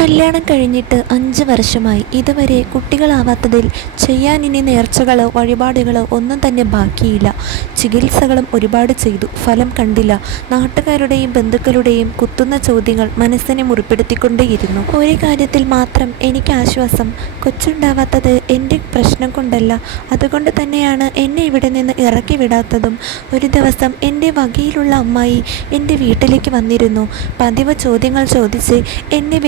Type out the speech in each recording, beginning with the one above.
കല്യാണം കഴിഞ്ഞിട്ട് അഞ്ച് വർഷമായി. ഇതുവരെ കുട്ടികളാവാത്തതിൽ ചെയ്യാൻ ഇനി നേർച്ചകളോ വഴിപാടുകളോ ഒന്നും തന്നെ ബാക്കിയില്ല. ചികിത്സകളും ഒരുപാട് ചെയ്തു. ഫലം കണ്ടില്ല. നാട്ടുകാരുടെയും ബന്ധുക്കളുടെയും കുത്തുന്ന ചോദ്യങ്ങൾ മനസ്സിനെ മുറിപ്പെടുത്തിക്കൊണ്ടേയിരുന്നു. ഒരു കാര്യത്തിൽ മാത്രം എനിക്ക് ആശ്വാസം. കൊച്ചുണ്ടാവാത്തത് എന്റെ പ്രശ്നം കൊണ്ടല്ല. അതുകൊണ്ട് തന്നെയാണ് എന്നെ ഇവിടെ നിന്ന് ഇറക്കി വിടാത്തതും. ഒരു ദിവസം എന്റെ വകയിലുള്ള അമ്മായി എന്റെ വീട്ടിലേക്ക് വന്നിരുന്നു. പതിവ് ചോദ്യങ്ങൾ ചോദിച്ച് എന്നെ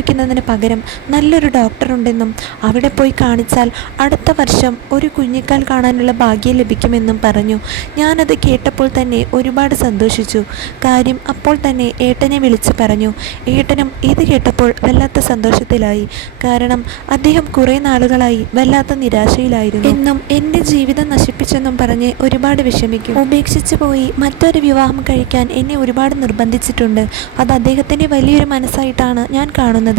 വേദനിപ്പിക്കുന്നതിന് പകരം നല്ലൊരു ഡോക്ടറുണ്ടെന്നും അവിടെ പോയി കാണിച്ചാൽ അടുത്ത വർഷം ഒരു കുഞ്ഞിക്കാൽ കാണാനുള്ള ഭാഗ്യം ലഭിക്കുമെന്നും പറഞ്ഞു. ഞാനത് കേട്ടപ്പോൾ തന്നെ ഒരുപാട് സന്തോഷിച്ചു. കാര്യം അപ്പോൾ തന്നെ ഏട്ടനെ വിളിച്ചു പറഞ്ഞു. ഏട്ടനും ഇത് കേട്ടപ്പോൾ വല്ലാത്ത സന്തോഷത്തിലായി. കാരണം അദ്ദേഹം കുറേ നാളുകളായി വല്ലാത്ത നിരാശയിലായിരുന്നു. എന്നും എന്റെ ജീവിതം നശിപ്പിച്ചെന്നും പറഞ്ഞ് ഒരുപാട് വിഷമിക്കും. ഉപേക്ഷിച്ചു പോയി മറ്റൊരു വിവാഹം കഴിക്കാൻ എന്നെ ഒരുപാട് നിർബന്ധിച്ചിട്ടുണ്ട്. അത് അദ്ദേഹത്തിന്റെ വലിയൊരു മനസ്സായിട്ടാണ് ഞാൻ കാണുന്നത്.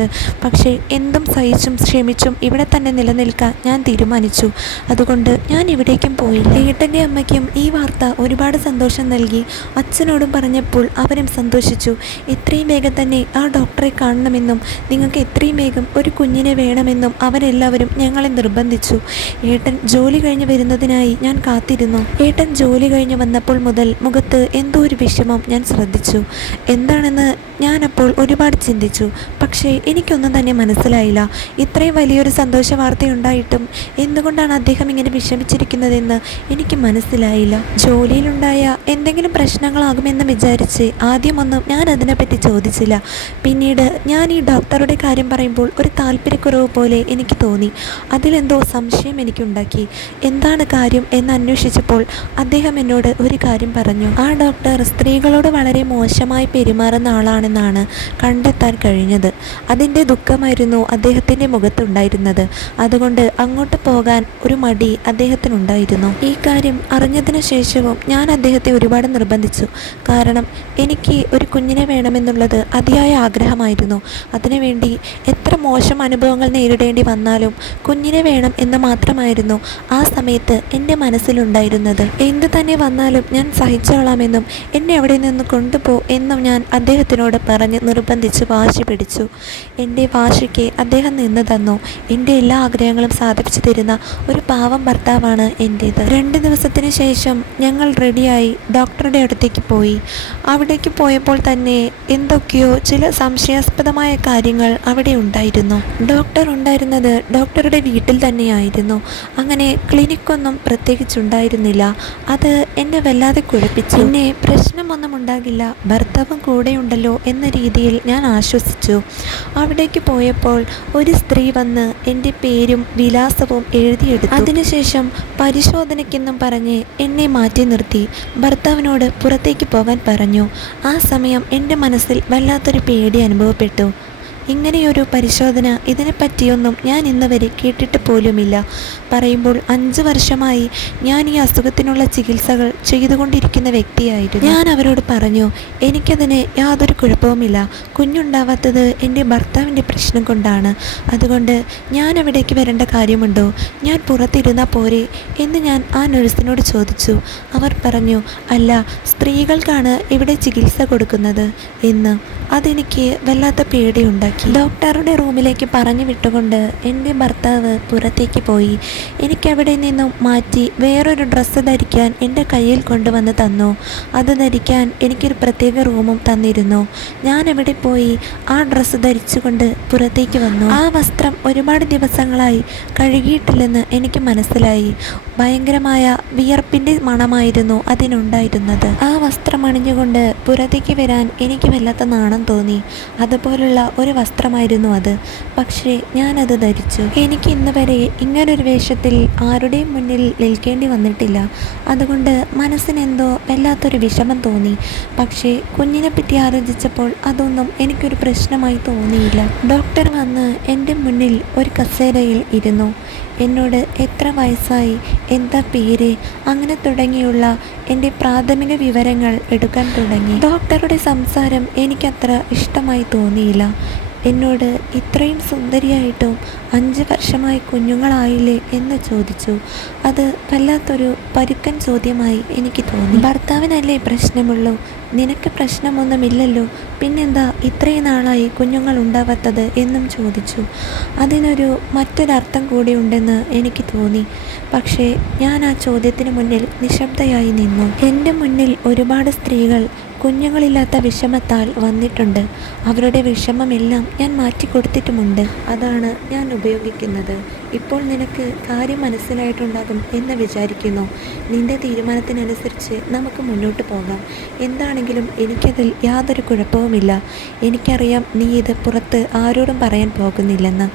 പക്ഷേ എന്തും സഹിച്ചും ക്ഷമിച്ചും ഇവിടെ തന്നെ നിലനിൽക്കാൻ ഞാൻ തീരുമാനിച്ചു. അതുകൊണ്ട് ഞാൻ ഇവിടേക്കും പോയി ഏട്ടന്റെ അമ്മയ്ക്കും ഈ വാർത്ത ഒരുപാട് സന്തോഷം നൽകി. അച്ഛനോടും പറഞ്ഞപ്പോൾ അവരും സന്തോഷിച്ചു. എത്രയും വേഗം തന്നെ ആ ഡോക്ടറെ കാണണമെന്നും നിങ്ങൾക്ക് എത്രയും വേഗം ഒരു കുഞ്ഞിനെ വേണമെന്നും അവരെല്ലാവരും ഞങ്ങളെ നിർബന്ധിച്ചു. ഏട്ടൻ ജോലി കഴിഞ്ഞ് വരുന്നതിനായി ഞാൻ കാത്തിരുന്നു. ഏട്ടൻ ജോലി കഴിഞ്ഞ് വന്നപ്പോൾ മുതൽ മുഖത്ത് എന്തോ ഒരു വിഷമം ഞാൻ ശ്രദ്ധിച്ചു. എന്താണെന്ന് ഞാനപ്പോൾ ഒരുപാട് ചിന്തിച്ചു. പക്ഷേ എനിക്കൊന്നും തന്നെ മനസ്സിലായില്ല. ഇത്രയും വലിയൊരു സന്തോഷ വാർത്തയുണ്ടായിട്ടും എന്തുകൊണ്ടാണ് അദ്ദേഹം ഇങ്ങനെ വിഷമിച്ചിരിക്കുന്നതെന്ന് എനിക്ക് മനസ്സിലായില്ല. ജോലിയിലുണ്ടായ എന്തെങ്കിലും പ്രശ്നങ്ങളാകുമെന്ന് വിചാരിച്ച് ആദ്യമൊന്നും ഞാൻ അതിനെപ്പറ്റി ചോദിച്ചില്ല. പിന്നീട് ഞാൻ ഈ ഡോക്ടറുടെ കാര്യം പറയുമ്പോൾ ഒരു താല്പര്യക്കുറവ് പോലെ എനിക്ക് തോന്നി. അതിലെന്തോ സംശയം എനിക്കുണ്ടാക്കി. എന്താണ് കാര്യം എന്ന് അന്വേഷിച്ചപ്പോൾ അദ്ദേഹം എന്നോട് ഒരു കാര്യം പറഞ്ഞു. ആ ഡോക്ടർ സ്ത്രീകളോട് വളരെ മോശമായി പെരുമാറുന്ന ആളാണെന്നാണ് കണ്ടെത്താൻ കഴിഞ്ഞത്. അതിന്റെ ദുഃഖമായിരുന്നു അദ്ദേഹത്തിന്റെ മുഖത്തുണ്ടായിരുന്നത്. അതുകൊണ്ട് അങ്ങോട്ട് പോകാൻ ഒരു മടി അദ്ദേഹത്തിനുണ്ടായിരുന്നു. ഈ കാര്യം അറിഞ്ഞതിന് ശേഷവും ഞാൻ അദ്ദേഹത്തെ ഒരുപാട് നിർബന്ധിച്ചു. കാരണം എനിക്ക് ഒരു കുഞ്ഞിനെ വേണമെന്നുള്ളത് അതിയായ ആഗ്രഹമായിരുന്നു. അതിനുവേണ്ടി എത്ര മോശം അനുഭവങ്ങൾ നേരിടേണ്ടി വന്നാലും കുഞ്ഞിനെ വേണം എന്ന് മാത്രമായിരുന്നു ആ സമയത്ത് എന്റെ മനസ്സിലുണ്ടായിരുന്നത്. എന്ത് തന്നെ വന്നാലും ഞാൻ സഹിച്ചോളാമെന്നും എന്നെ എവിടെ നിന്ന് കൊണ്ടുപോ എന്നും ഞാൻ അദ്ദേഹത്തിനോട് പറഞ്ഞ് നിർബന്ധിച്ച് വാശി പിടിച്ചു. എന്റെ വാശിക്ക് അദ്ദേഹം നിന്ന് തന്നു. എന്റെ എല്ലാ ആഗ്രഹങ്ങളും സാധിപ്പിച്ചു തരുന്ന ഒരു പാവം ഭർത്താവാണ് എന്റേത് രണ്ട് ദിവസത്തിന് ശേഷം ഞങ്ങൾ റെഡിയായി ഡോക്ടറുടെ അടുത്തേക്ക് പോയി. അവിടേക്ക് പോയപ്പോൾ തന്നെ എന്തൊക്കെയോ ചില സംശയാസ്പദമായ കാര്യങ്ങൾ അവിടെ ഉണ്ടായിരുന്നു. ഡോക്ടർ ഉണ്ടായിരുന്നത് ഡോക്ടറുടെ വീട്ടിൽ തന്നെയായിരുന്നു. അങ്ങനെ ക്ലിനിക്കൊന്നും പ്രത്യേകിച്ചുണ്ടായിരുന്നില്ല. അത് എന്നെ വല്ലാതെ കുഴപ്പിച്ചു. പിന്നെ പ്രശ്നമൊന്നും ഉണ്ടാകില്ല. ഭർത്താവും കൂടെയുണ്ടല്ലോ എന്ന രീതിയിൽ ഞാൻ ആശ്വസിച്ചു. അവിടേക്ക് പോയപ്പോൾ ഒരു സ്ത്രീ വന്ന് എന്റെ പേരും വിലാസവും എഴുതിയെടുത്തു. അതിനുശേഷം പരിശോധനയ്ക്കെന്നും പറഞ്ഞ് എന്നെ മാറ്റി നിർത്തി. ഭർത്താവിനോട് പുറത്തേക്ക് പോകാൻ പറഞ്ഞു. ആ സമയം എന്റെ മനസ്സിൽ വല്ലാത്തൊരു പേടി അനുഭവപ്പെട്ടു. ഇങ്ങനെയൊരു പരിശോധന ഇതിനെപ്പറ്റിയൊന്നും ഞാൻ ഇന്ന് വരെ കേട്ടിട്ട് പോലുമില്ല. പറയുമ്പോൾ അഞ്ച് വർഷമായി ഞാൻ ഈ അസുഖത്തിനുള്ള ചികിത്സകൾ ചെയ്തുകൊണ്ടിരിക്കുന്ന വ്യക്തിയായിരുന്നു. ഞാൻ അവരോട് പറഞ്ഞു എനിക്കതിന് യാതൊരു കുഴപ്പവുമില്ല. കുഞ്ഞുണ്ടാവാത്തത് എന്റെ ഭർത്താവിന്റെ പ്രശ്നം കൊണ്ടാണ്. അതുകൊണ്ട് ഞാൻ അവിടേക്ക് വരേണ്ട കാര്യമുണ്ടോ? ഞാൻ പുറത്തിരുന്നാൽ പോരെ? എന്ന് ഞാൻ ആ നഴ്സിനോട് ചോദിച്ചു. അവർ പറഞ്ഞു അല്ല സ്ത്രീകൾക്കാണ് ഇവിടെ ചികിത്സ കൊടുക്കുന്നത്. എന്ന്. അതെനിക്ക് വല്ലാത്ത പേടിയുണ്ടാക്കി ഡോക്ടറുടെ റൂമിലേക്ക് പറഞ്ഞു വിട്ടുകൊണ്ട് എന്റെ ഭർത്താവ് പുറത്തേക്ക് പോയി. എനിക്കവിടെ നിന്നും മാറ്റി വേറൊരു ഡ്രസ്സ് ധരിക്കാൻ എന്റെ കയ്യിൽ കൊണ്ടുവന്ന് തന്നു. അത് ധരിക്കാൻ എനിക്കൊരു പ്രത്യേക റൂമും തന്നിരുന്നു. ഞാൻ അവിടെ പോയി ആ ഡ്രസ്സ് ധരിച്ചുകൊണ്ട് പുറത്തേക്ക് വന്നു. ആ വസ്ത്രം ഒരുപാട് ദിവസങ്ങളായി കഴുകിയിട്ടില്ലെന്ന് എനിക്ക് മനസ്സിലായി. ഭയങ്കരമായ വിയർപ്പിന്റെ മണമായിരുന്നു അതിനുണ്ടായിരുന്നത്. ആ വസ്ത്രം അണിഞ്ഞുകൊണ്ട് പുറത്തേക്ക് വരാൻ എനിക്ക് വല്ലാത്ത നാണം തോന്നി. അതുപോലുള്ള ഒരു വസ്ത്രമായിരുന്നു അത്. പക്ഷേ ഞാനത് ധരിച്ചു. എനിക്ക് ഇന്ന് വരെ ഇങ്ങനൊരു വേഷത്തിൽ ആരുടെയും മുന്നിൽ നിൽക്കേണ്ടി വന്നിട്ടില്ല. അതുകൊണ്ട് മനസ്സിനെന്തോ വല്ലാത്തൊരു വിഷമം തോന്നി. പക്ഷേ കുഞ്ഞിനെ പറ്റി ആലോചിച്ചപ്പോൾ അതൊന്നും എനിക്കൊരു പ്രശ്നമായി തോന്നിയില്ല. ഡോക്ടർ വന്ന് എന്റെ മുന്നിൽ ഒരു കസേരയിൽ ഇരുന്നു. എന്നോട് എത്ര വയസ്സായി? എന്താ പേര്? അങ്ങനെ തുടങ്ങിയുള്ള എന്റെ പ്രാഥമിക വിവരങ്ങൾ എടുക്കാൻ തുടങ്ങി. ഡോക്ടറുടെ സംസാരം എനിക്കത്ര ഇഷ്ടമായി തോന്നിയില്ല. എന്നോട് ഇത്രയും സുന്ദരിയായിട്ടും അഞ്ച് വർഷമായി കുഞ്ഞുങ്ങളായില്ലേ എന്ന് ചോദിച്ചു. അത് വല്ലാത്തൊരു പരുക്കൻ ചോദ്യമായി എനിക്ക് തോന്നി. ഭർത്താവിനല്ലേ പ്രശ്നമുള്ളൂ? നിനക്ക് പ്രശ്നമൊന്നുമില്ലല്ലോ? പിന്നെന്താ ഇത്രയും നാളായി കുഞ്ഞുങ്ങൾ ഉണ്ടാവാത്തത് എന്നും ചോദിച്ചു. അതിനൊരു മറ്റൊരർത്ഥം കൂടി ഉണ്ടെന്ന് എനിക്ക് തോന്നി. പക്ഷേ ഞാൻ ആ ചോദ്യത്തിന് മുന്നിൽ നിശബ്ദയായി നിന്നു. എന്റെ മുന്നിൽ ഒരുപാട് സ്ത്രീകൾ കുഞ്ഞുങ്ങളില്ലാത്ത വിഷമത്താൽ വന്നിട്ടുണ്ട്. അവരുടെ വിഷമമെല്ലാം ഞാൻ മാറ്റിക്കൊടുത്തിട്ടുമുണ്ട്. അതാണ് ഞാൻ ഉപയോഗിക്കുന്നത്. ഇപ്പോൾ നിനക്ക് കാര്യം മനസ്സിലായിട്ടുണ്ടാകും എന്ന് വിചാരിക്കുന്നു. നിന്റെ തീരുമാനത്തിനനുസരിച്ച് നമുക്ക് മുന്നോട്ട് പോകാം. എന്താണെങ്കിലും എനിക്കതിൽ യാതൊരു കുഴപ്പവുമില്ല. എനിക്കറിയാം നീ ഇത് പുറത്ത് ആരോടും പറയാൻ പോകുന്നില്ലെന്ന്.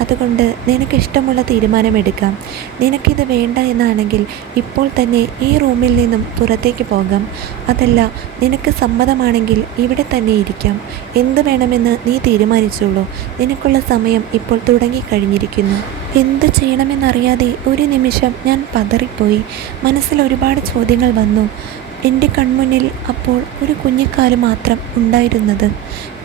അതുകൊണ്ട് നിനക്കിഷ്ടമുള്ള തീരുമാനമെടുക്കാം. നിനക്കിത് വേണ്ട എന്നാണെങ്കിൽ ഇപ്പോൾ തന്നെ ഈ റൂമിൽ നിന്നും പുറത്തേക്ക് പോകാം. അതല്ല നിനക്ക് സമ്മതമാണെങ്കിൽ ഇവിടെ തന്നെ ഇരിക്കാം. എന്ത് വേണമെന്ന് നീ തീരുമാനിച്ചോളൂ. നിനക്കുള്ള സമയം ഇപ്പോൾ തുടങ്ങിക്കഴിഞ്ഞിരിക്കുന്നു. എന്ത് ചെയ്യണമെന്നറിയാതെ ഒരു നിമിഷം ഞാൻ പതറിപ്പോയി. മനസ്സിൽ ഒരുപാട് ചോദ്യങ്ങൾ വന്നു. എന്റെ കൺമുന്നിൽ അപ്പോൾ ഒരു കുഞ്ഞിക്കാൽ മാത്രം ഉണ്ടായിരുന്നത്.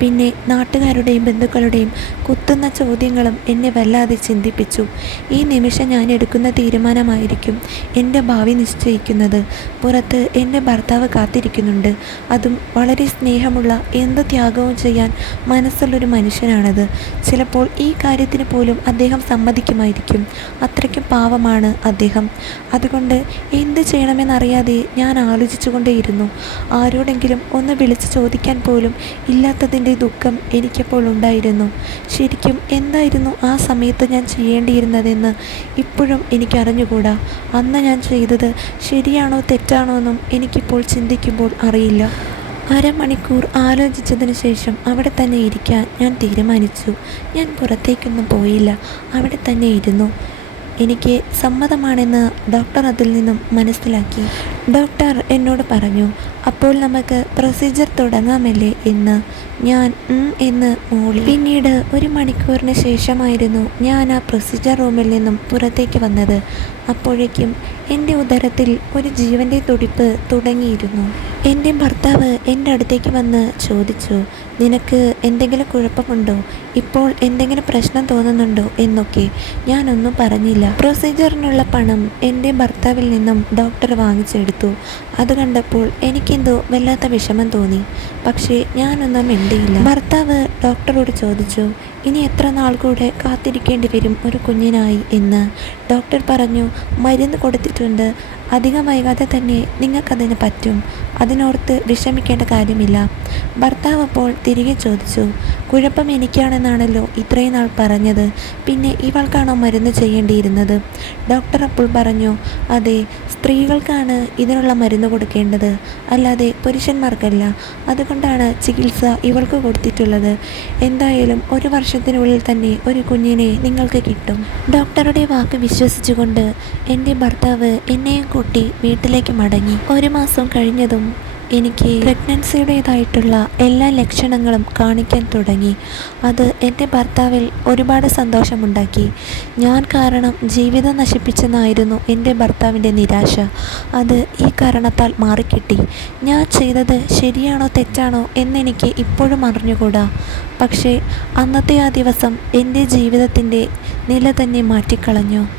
പിന്നെ നാട്ടുകാരുടെയും ബന്ധുക്കളുടെയും കുത്തുന്ന ചോദ്യങ്ങളും എന്നെ വല്ലാതെ ചിന്തിപ്പിച്ചു. ഈ നിമിഷം ഞാൻ എടുക്കുന്ന തീരുമാനമായിരിക്കും എന്റെ ഭാവി നിശ്ചയിക്കുന്നത്. പുറത്ത് എന്റെ ഭർത്താവ് കാത്തിരിക്കുന്നുണ്ട്. അതും വളരെ സ്നേഹമുള്ള എന്ത് ത്യാഗവും ചെയ്യാൻ മനസ്സുള്ളൊരു മനുഷ്യനാണത്. ചിലപ്പോൾ ഈ കാര്യത്തിന് പോലും അദ്ദേഹം സമ്മതിക്കുമായിരിക്കും. അത്രയ്ക്കും പാവമാണ് അദ്ദേഹം. അതുകൊണ്ട് എന്ത് ചെയ്യണമെന്നറിയാതെ ഞാൻ ആലോചിച്ചുകൊണ്ടേയിരുന്നു. ആരോടെങ്കിലും ഒന്ന് വിളിച്ച് ചോദിക്കാൻ പോലും ഇല്ലാത്തതിന്റെ ദുഃഖം എനിക്കപ്പോൾ ഉണ്ടായിരുന്നു. ശരിക്കും എന്തായിരുന്നു ആ സമയത്ത് ഞാൻ ചെയ്യേണ്ടിയിരുന്നതെന്ന് ഇപ്പോഴും എനിക്കറിഞ്ഞുകൂടാ. അന്ന് ഞാൻ ചെയ്തത് ശരിയാണോ തെറ്റാണോ എന്നും എനിക്കിപ്പോൾ ചിന്തിക്കുമ്പോൾ അറിയില്ല. അരമണിക്കൂർ ആലോചിച്ചതിന് ശേഷം അവിടെ തന്നെ ഇരിക്കാൻ ഞാൻ തീരുമാനിച്ചു. ഞാൻ പുറത്തേക്കൊന്നും പോയില്ല. അവിടെ തന്നെ ഇരുന്നു. എനിക്ക് സമ്മതമാണെന്ന് ഡോക്ടർ അതിൽ നിന്നും മനസ്സിലാക്കി. ഡോക്ടർ എന്നോട് പറഞ്ഞു അപ്പോൾ നമുക്ക് പ്രൊസീജിയർ തുടങ്ങാമല്ലേ? എന്ന്. ഞാൻ എന്ന് മൂളി. പിന്നീട് ഒരു മണിക്കൂറിന് ശേഷമായിരുന്നു ഞാൻ ആ പ്രൊസീജർ റൂമിൽ നിന്നും പുറത്തേക്ക് വന്നത്. അപ്പോഴേക്കും എന്റെ ഉദരത്തിൽ ഒരു ജീവന്റെ തുടിപ്പ് തുടങ്ങിയിരുന്നു. എന്റെ ഭർത്താവ് എന്റെ അടുത്തേക്ക് വന്ന് ചോദിച്ചു നിനക്ക് എന്തെങ്കിലും കുഴപ്പമുണ്ടോ? ഇപ്പോൾ എന്തെങ്കിലും പ്രശ്നം തോന്നുന്നുണ്ടോ? എന്നൊക്കെ. ഞാനൊന്നും പറഞ്ഞില്ല. പ്രൊസീജിയറിനുള്ള പണം എന്റെ ഭർത്താവിൽ നിന്നും ഡോക്ടർ വാങ്ങിച്ചെടുത്തു. അത് കണ്ടപ്പോൾ എനിക്കെന്തോ വല്ലാത്ത വിഷമം തോന്നി. പക്ഷേ ഞാനൊന്നും മിണ്ടിയില്ല. ഭർത്താവ് ഡോക്ടറോട് ചോദിച്ചു ഇനി എത്ര നാൾ കൂടെ കാത്തിരിക്കേണ്ടി വരും ഒരു കുഞ്ഞിനായി എന്ന് ഡോക്ടർ പറഞ്ഞു. മരുന്ന് കൊടുത്തിട്ടുണ്ട്. അധികം വൈകാതെ തന്നെ നിങ്ങൾക്കതിന് പറ്റും. അതിനോർത്ത് വിഷമിക്കേണ്ട കാര്യമില്ല. ഭർത്താവ് അപ്പോൾ തിരികെ ചോദിച്ചു. കുഴപ്പം എനിക്കാണെന്നാണല്ലോ ഇത്രയും നാൾ പറഞ്ഞത്. പിന്നെ ഇവൾക്കാണോ മരുന്ന് ചെയ്യേണ്ടിയിരുന്നത്? ഡോക്ടർ അപ്പോൾ പറഞ്ഞു അതെ സ്ത്രീകൾക്കാണ് ഇതിനുള്ള മരുന്ന് കൊടുക്കേണ്ടത്. അല്ലാതെ പുരുഷന്മാർക്കല്ല. അതുകൊണ്ടാണ് ചികിത്സ ഇവൾക്ക് കൊടുത്തിട്ടുള്ളത്. എന്തായാലും ഒരു വർഷത്തിനുള്ളിൽ തന്നെ ഒരു കുഞ്ഞിനെ നിങ്ങൾക്ക് കിട്ടും. ഡോക്ടറുടെ വാക്ക് വിശ്വസിച്ചുകൊണ്ട് എന്റെ ഭർത്താവ് എന്നെയും കൂട്ടി വീട്ടിലേക്ക് മടങ്ങി. ഒരു മാസം കഴിഞ്ഞതും എനിക്ക് പ്രഗ്നൻസിയുടേതായിട്ടുള്ള എല്ലാ ലക്ഷണങ്ങളും കാണിക്കാൻ തുടങ്ങി. അത് എന്റെ ഭർത്താവിൽ ഒരുപാട് സന്തോഷമുണ്ടാക്കി. ഞാൻ കാരണം ജീവിതം നശിപ്പിച്ചെന്നായിരുന്നു എന്റെ ഭർത്താവിന്റെ നിരാശ. അത് ഈ കാരണത്താൽ മാറിക്കിട്ടി. ഞാൻ ചെയ്തത് ശരിയാണോ തെറ്റാണോ എന്നെനിക്ക് ഇപ്പോഴും അറിഞ്ഞുകൂടാ. പക്ഷേ അന്നത്തെ ആ ദിവസം എന്റെ ജീവിതത്തിന്റെ നില തന്നെ മാറ്റിക്കളഞ്ഞു.